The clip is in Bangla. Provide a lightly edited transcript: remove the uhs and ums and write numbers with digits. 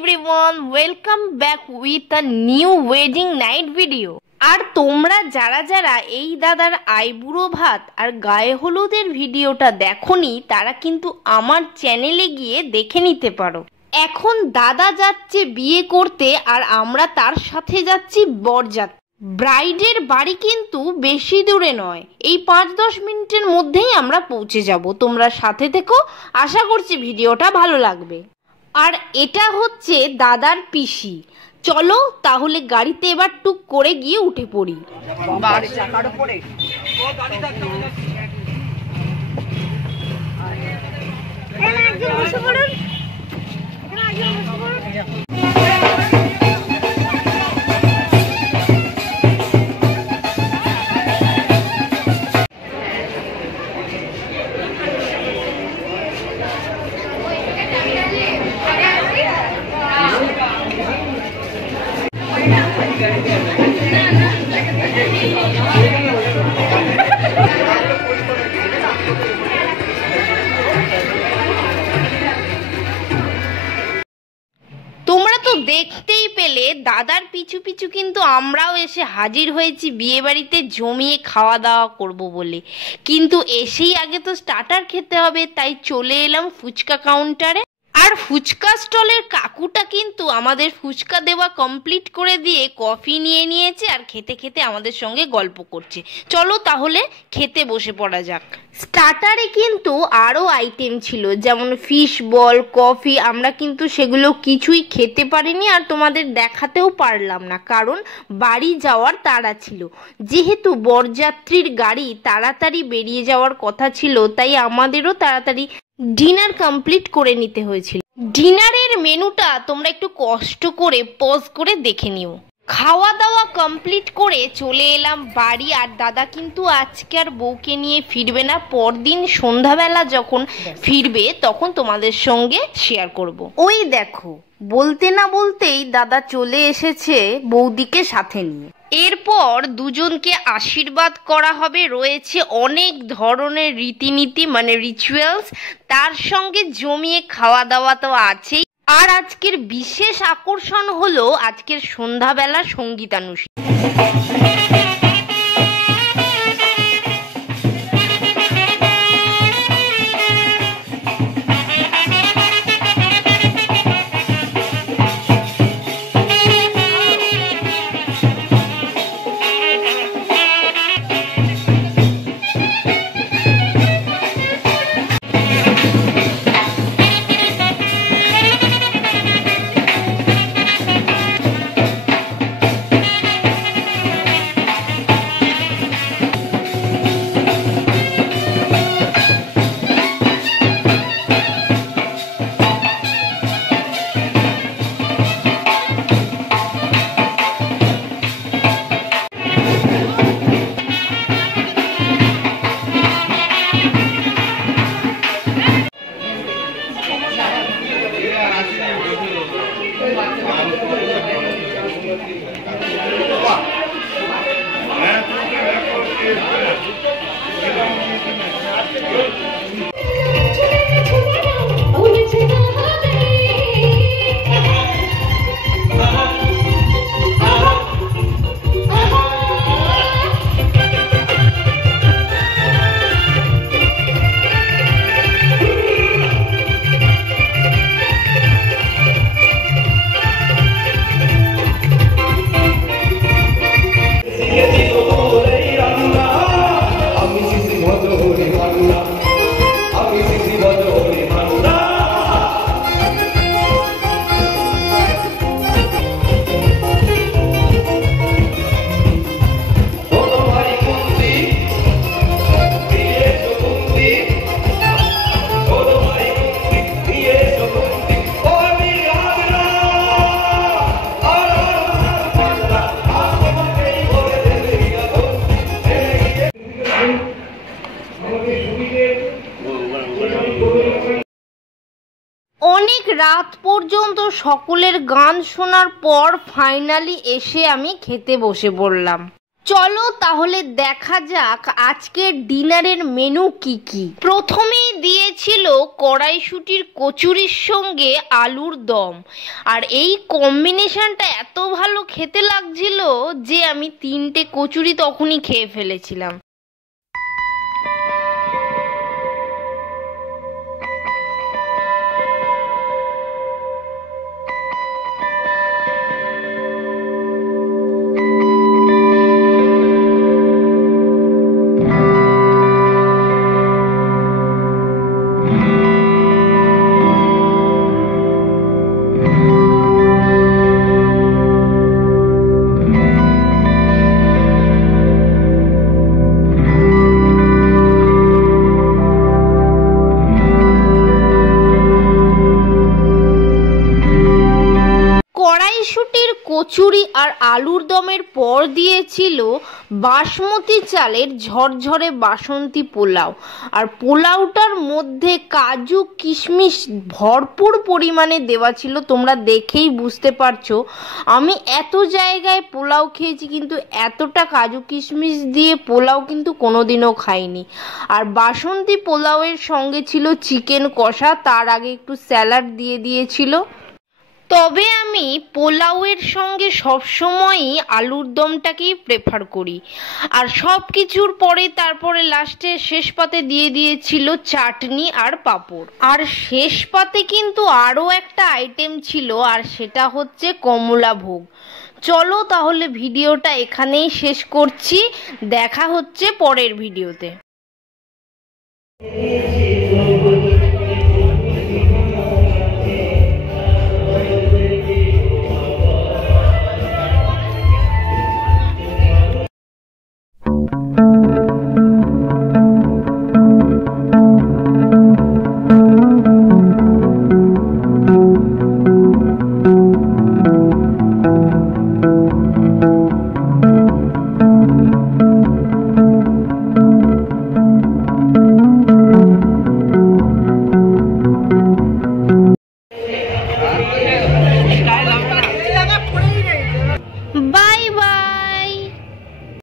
everyone, welcome back with a new wedding night video. আর তোমরা যারা যারা এই দাদার আইবুড়ো ভাত আর গায়ে হলুদের ভিডিওটা দেখোনি তারা কিন্তু আমার চ্যানেলে গিয়ে দেখে নিতে পারো। এখন দাদা যাচ্ছে বিয়ে করতে আর আমরা তার সাথে যাচ্ছি বরযাত্রী। ব্রাইডের বাড়ি কিন্তু বেশি দূরে নয়, এই 5-10 মিনিটের মধ্যেই আমরা পৌঁছে যাব। তোমরা সাথে থেকো, আশা করছি ভিডিওটা ভালো লাগবে। আর এটা হচ্ছে দাদার পিসি। চলো তাহলে গাড়িতে এবার টুক করে গিয়ে উঠে পড়ি। তোমরা তো দেখতেই পেলে দাদার পিছু পিছু কিন্তু আমরাও এসে হাজির হয়েছি বিয়ে বাড়িতে জমিয়ে খাওয়া দাওয়া করব বলে। কিন্তু এসেই আগে তো স্টার্টার খেতে হবে, তাই চলে এলাম ফুচকা কাউন্টারে। আর ফুচকা স্টলের কাকুটা কিন্তু আমাদের ফুচকা দেওয়া কমপ্লিট করে দিয়ে কফি নিয়ে নিয়েছে আর খেতে খেতে আমাদের সঙ্গে গল্প করছে। চলো তাহলে খেতে বসে পড়া যাক। স্টার্টারে কিন্তু আরও আইটেম ছিল, যেমন ফিশ বল, কফি। আমরা কিন্তু সেগুলো কিছুই খেতে পারিনি আর তোমাদের দেখাতেও পারলাম না, কারণ বাড়ি যাওয়ার তাড়া ছিল। যেহেতু বরযাত্রীর গাড়ি তাড়াতাড়ি বেরিয়ে যাওয়ার কথা ছিল, তাই আমাদেরও তাড়াতাড়ি ডিনার কমপ্লিট করে নিতে হয়েছিল। ডিনারের মেনুটা তোমরা একটু কষ্ট করে পজ করে দেখে নিও। খাওয়া দাওয়া কমপ্লিট করে চলে এলাম বাড়ি। আর দাদা কিন্তু আজকে আর বউকে নিয়ে ফিরবে না, পরদিন সন্ধ্যাবেলা যখন ফিরবে তখন তোমাদের সঙ্গে শেয়ার করব। ওই দেখো, বলতে না বলতেই দাদা চলে এসেছে বৌদিকে সাথে নিয়ে। এরপর দুজনকে আশীর্বাদ করা হবে। রয়েছে অনেক ধরনের রীতিনীতি, মানে রিচুয়ালস, তার সঙ্গে জমিয়ে খাওয়া দাওয়া তো আছেই। আর আজকের বিশেষ আকর্ষণ হলো আজকের সন্ধ্যাবেলা সঙ্গীতানুষ্ঠান। অনেক রাত পর্যন্ত সকলের গান শোনার পর ফাইনালি এসে আমি খেতে বসে পড়লাম। চলো তাহলে দেখা যাক আজকের ডিনারের মেনু কি কি। প্রথমেই দিয়েছিল কড়াইশুঁটির কচুরির সঙ্গে আলুর দম, আর এই কম্বিনেশনটা এত ভালো খেতে লাগছিল যে আমি 3টে কচুরি তখনই খেয়ে ফেলেছিলাম। কড়াইশুঁটির কচুরি আর আলুর দমের পর দিয়েছিল বাসমতি চালের ঝরঝরে বাসন্তী পোলাও, আর পোলাওটার মধ্যে কাজু কিশমিশ ভরপুর পরিমাণে দেওয়া ছিল। তোমরা দেখেই বুঝতে পারছো আমি এত জায়গায় পোলাও খেয়েছি কিন্তু এতটা কাজু কিশমিশ দিয়ে পোলাও কিন্তু কোনোদিনও খাইনি। আর বাসন্তী পোলাওয়ের সঙ্গে ছিল চিকেন কষা, তার আগে একটু স্যালাড দিয়ে দিয়েছিল। তবে আমি পোলাওয়ের সঙ্গে সবসময়ই আলুর দমটাকেই প্রেফার করি। আর সব কিছুর পরে তারপরে লাস্টে শেষ পাতে দিয়ে দিয়েছিল চাটনি আর পাঁপড়। আর শেষ পাতে কিন্তু আরও একটা আইটেম ছিল, আর সেটা হচ্ছে কমলা ভোগ। চলো তাহলে ভিডিওটা এখানেই শেষ করছি, দেখা হচ্ছে পরের ভিডিওতে।